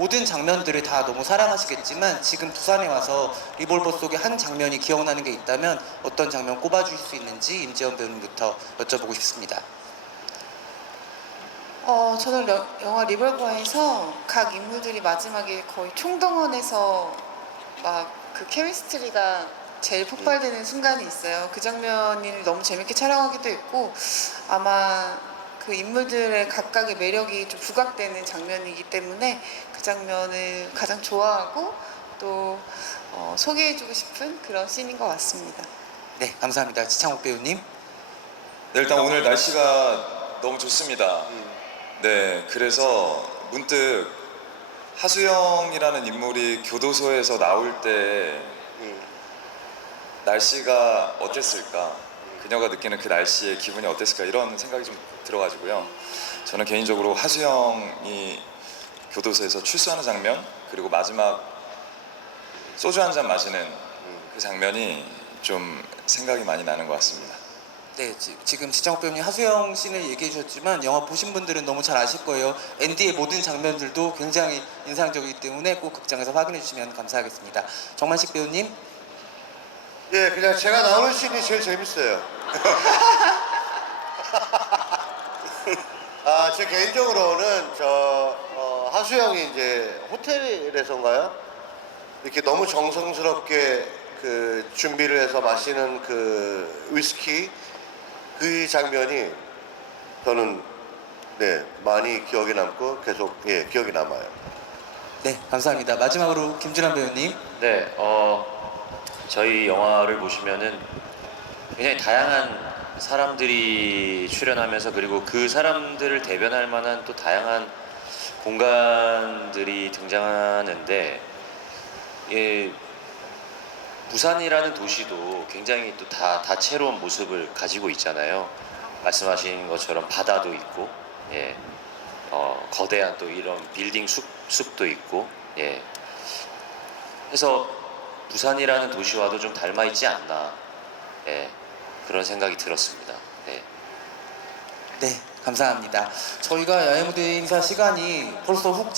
모든 장면들을 다 너무 사랑하시겠지만 지금 부산에 와서 리볼버 속의 한 장면이 기억나는 게 있다면 어떤 장면 꼽아주실 수 있는지 임지연 배우님부터 여쭤보고 싶습니다. 어, 저는 여- 영화 리볼버에서 각 인물들이 마지막에 거의 총동원해서 막 그 케미스트리가 제일 폭발되는 순간이 있어요. 그 장면을 너무 재밌게 촬영하기도 했고 아마 그 인물들의 각각의 매력이 좀 부각되는 장면이기 때문에 그 장면을 가장 좋아하고 또 어, 소개해주고 싶은 그런 씬인 것 같습니다. 네, 감사합니다. 지창욱 배우님. 네, 일단 오늘 날씨가 너무 좋습니다. 네, 그래서 문득 하수영이라는 인물이 교도소에서 나올 때 날씨가 어땠을까? 그녀가 느끼는 그 날씨의 기분이 어땠을까? 이런 생각이 좀 들어가지고요. 저는 개인적으로 하수영이 교도소에서 출소하는 장면 그리고 마지막 소주 한 잔 마시는 그 장면이 좀 생각이 많이 나는 것 같습니다. 네, 지, 지금 지창욱 배우님 하수영 씬을 얘기해 주셨지만 영화 보신 분들은 너무 잘 아실 거예요. 앤디의 모든 장면들도 굉장히 인상적이기 때문에 꼭 극장에서 확인해 주시면 감사하겠습니다. 정만식 배우님. 예, 그냥 제가 나오는 씬이 제일 재밌어요. 아, 제 개인적으로는 저 어, 하수영이 이제 호텔에서인가요? 이렇게 너무 정성스럽게 그 준비를 해서 마시는 그 위스키 그 장면이 저는 네 많이 기억에 남고 계속 예 기억에 남아요. 네, 감사합니다. 마지막으로 김준환 배우님. 네, 어, 저희 영화를 보시면은 굉장히 다양한 사람들이 출연하면서 그리고 그 사람들을 대변할 만한 또 다양한 공간들이 등장하는데 예, 부산이라는 도시도 굉장히 또 다 다채로운 모습을 가지고 있잖아요. 말씀하신 것처럼 바다도 있고, 예, 어, 거대한 또 이런 빌딩 숲, 숲도 있고, 예. 그래서 부산이라는 도시와도 좀 닮아 있지 않나, 예, 그런 생각이 들었습니다. 네. 네, 감사합니다. 저희가 야외 무대 인사 시간이 벌써 훅